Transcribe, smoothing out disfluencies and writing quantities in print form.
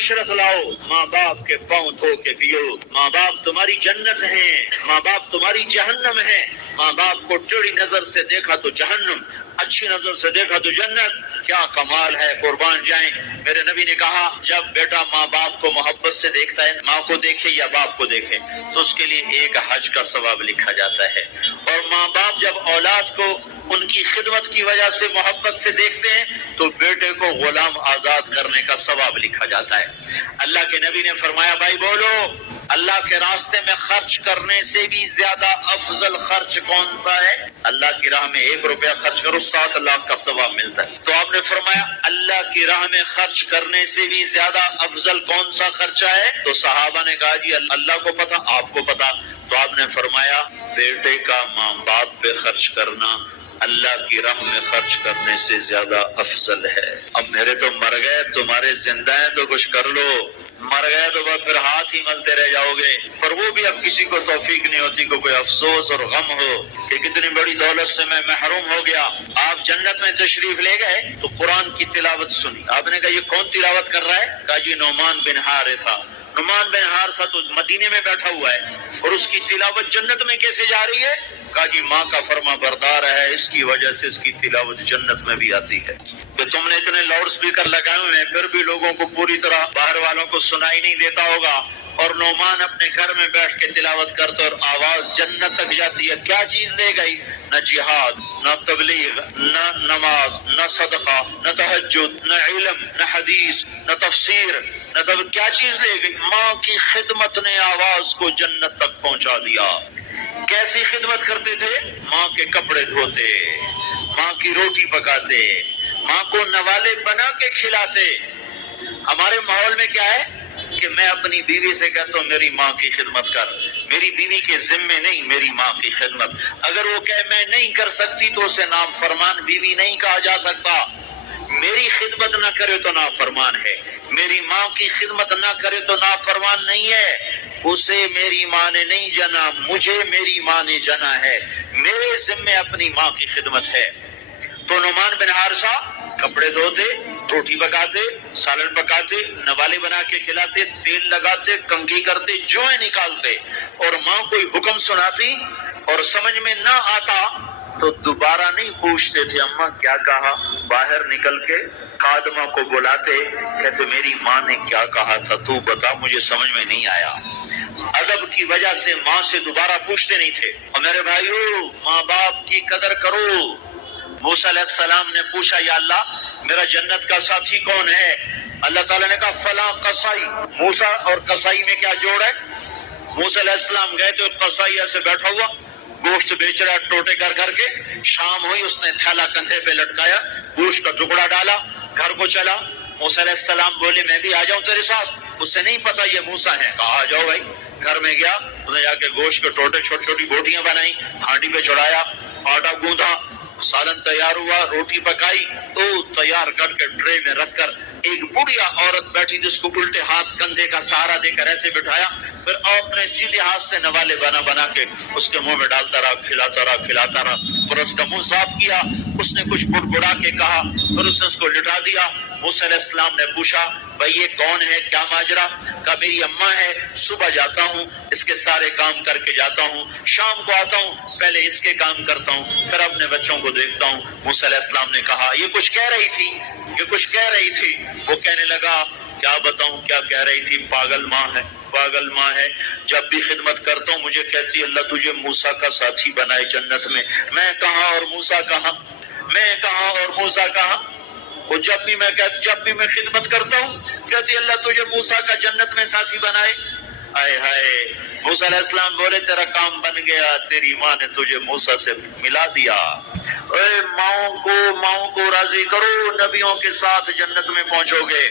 معاشرت لاؤ، ماں باپ کے پاؤں دھو کے پیو۔ ماں باپ تمہاری جنت ہیں، ماں باپ تمہاری جہنم ہے۔ ماں باپ کو ٹیڑھی نظر سے دیکھا تو جہنم، اچھی نظر سے دیکھا تو جنت۔ کیا کمال ہے، قربان جائیں۔ میرے نبی نے کہا جب بیٹا ماں باپ کو محبت سے دیکھتا ہے، ماں کو دیکھے یا باپ کو دیکھے، تو اس کے لیے ایک حج کا ثواب لکھا جاتا ہے۔ اور ماں باپ جب اولاد کو ان کی خدمت کی وجہ سے محبت سے دیکھتے ہیں تو بیٹے کو غلام آزاد کرنے کا ثواب لکھا جاتا ہے۔ اللہ کے نبی نے فرمایا، بھائی بولو، اللہ کے راستے میں خرچ کرنے سے بھی زیادہ افضل خرچ کون سا ہے؟ اللہ کی راہ میں 1 روپیہ خرچ کرو 7 لاکھ کا ثواب ملتا ہے۔ تو آپ نے فرمایا اللہ کی راہ میں خرچ کرنے سے بھی زیادہ افضل کون سا خرچہ ہے؟ تو صحابہ نے کہا جی اللہ کو پتا، آپ کو پتا۔ تو آپ نے فرمایا بیٹے کا ماں باپ پہ خرچ کرنا اللہ کی راہ میں خرچ کرنے سے زیادہ افضل ہے۔ اب میرے تو مر گئے، تمہارے زندہ ہیں تو کچھ کر لو، مر گئے تو بس پھر ہاتھ ہی ملتے رہ جاؤ گے۔ پر وہ بھی اب کسی کو توفیق نہیں ہوتی کہ کوئی افسوس اور غم ہو کہ کتنی بڑی دولت سے میں محروم ہو گیا۔ آپ جنت میں تشریف لے گئے تو قرآن کی تلاوت سنی۔ آپ نے کہا یہ کون تلاوت کر رہا ہے؟ کہا جی نعمان بن حارثہ۔ نعمان بن حارثہ تو مدینے میں بیٹھا ہوا ہے اور اس کی تلاوت جنت میں کیسے جا رہی ہے؟ کہا جی ماں کا فرما بردار ہے، اس کی وجہ سے اس کی تلاوت جنت میں بھی آتی ہے۔ کہ تم نے اتنے لاؤڈ سپیکر لگائے ہوئے ہیں پھر بھی لوگوں کو پوری طرح باہر والوں کو سنائی نہیں دیتا ہوگا، اور نعمان اپنے گھر میں بیٹھ کے تلاوت کرتا اور آواز جنت تک جاتی ہے۔ کیا چیز لے گئی؟ نہ جہاد، نہ تبلیغ، نہ نماز، نہ صدقہ، نہ تہجد، نہ علم، نہ حدیث، نہ تفسیر، کیا چیز لے گئی؟ ماں کی خدمت نے آواز کو جنت تک پہنچا دیا۔ کیسی خدمت کرتے تھے؟ ماں کے کپڑے دھوتے، ماں کی روٹی پکاتے، ماں کو نوالے بنا کے کھلاتے۔ ہمارے ماحول میں کیا ہے کہ میں اپنی بیوی سے کہتا ہوں میری ماں کی خدمت کر، میری بیوی کے ذمے نہیں، میری ماں کی خدمت۔ اگر وہ کہے میں نہیں کر سکتی تو اسے نافرمان بیوی نہیں کہا جا سکتا۔ میری خدمت نہ کرے تو نافرمان ہے، میری ماں کی خدمت نہ کرے تو نافرمان نہیں ہے۔ اسے میری ماں نے نہیں جنا، مجھے میری ماں نے جنا ہے، میرے ذمے اپنی ماں کی خدمت ہے۔ تو نعمان بن حارثہ کپڑے دھوتے، روٹی پکاتے، سالن پکاتے، نوالے بنا کے کھلاتے، تیل لگاتے، کنگھی کرتے، جوئیں نکالتے، اور ماں کوئی حکم سناتی اور سمجھ میں نہ آتا تو دوبارہ نہیں پوچھتے تھے اماں کیا کہا، باہر نکل کے خادمہ کو بلاتے، کہتے میری ماں نے کیا کہا تھا تو بتا، مجھے سمجھ میں نہیں آیا۔ ادب کی وجہ سے ماں سے دوبارہ پوچھتے نہیں تھے۔ اور میرے بھائیو، ماں باپ کی قدر کرو۔ موسیٰ علیہ السلام نے پوچھا یا اللہ میرا جنت کا ساتھی کون ہے؟ اللہ تعالیٰ نے کہا فلاں قصائی۔ موسیٰ اور قصائی میں کیا جوڑ ہے؟ موسیٰ علیہ السلام گئے تو قصائی ایسے بیٹھا ہوا گوشت بیچ رہا ٹوٹے کر کے، شام ہوئی اس نے تھیلا کندھے پہ لٹکایا، گوشت کا ٹکڑا ڈالا، گھر کو چلا۔ موسیٰ علیہ السلام بولے میں بھی آ جاؤں تیرے ساتھ؟ اسے نہیں پتا یہ موسیٰ ہیں۔ کہا آ جاؤ بھائی۔ گھر میں گیا، اس نے جا کے گوشت کے ٹوٹے چھوٹی چھوٹی بوٹیاں بنائی، ہانڈی پہ چڑھایا، آٹا گوندھا، سالن تیار ہوا، روٹی پکائی، تو تیار کر کے ٹرے میں رکھ کر ایک بڑھیا عورت بیٹھی جس کو الٹے ہاتھ کندھے کا سہارا دے کر ایسے بٹھایا، پھر آپ نے سیدھے ہاتھ سے نوالے بنا کے اس کے منہ میں ڈالتا رہا، کھلاتا رہا، پھر اس کا منہ صاف کیا۔ اس نے کچھ بڑبڑا کے کہا، پھر اس نے اس کو لٹا دیا۔ موسیٰ علیہ السلام نے پوچھا بھائی یہ کون ہے، کیا ماجرا؟ کہا میری اماں ہے، صبح جاتا ہوں اس کے سارے کام کر کے جاتا ہوں، شام کو آتا ہوں پہلے اس کے کام کرتا ہوں، پھر اپنے بچوں کو دیکھتا ہوں۔ موسیٰ علیہ السلام نے کہا یہ کچھ کہہ رہی تھی۔ وہ کہنے لگا کیا بتاؤں کیا کہہ رہی تھی؟ پاگل ماں ہے، جب بھی خدمت کرتا ہوں مجھے کہتی اللہ تجھے موسیٰ کا ساتھی بنائے جنت میں۔ میں کہاں اور موسیٰ کہاں؟ وہ جب بھی میں خدمت کرتا ہوں کہتی اللہ تجھے موسیٰ کا جنت میں ساتھی بنائے۔ آئے ہائے، موسیٰ علیہ السلام بولے تیرا کام بن گیا، تیری ماں نے تجھے موسیٰ سے ملا دیا۔ اے ماؤں کو راضی کرو، نبیوں کے ساتھ جنت میں پہنچو گے۔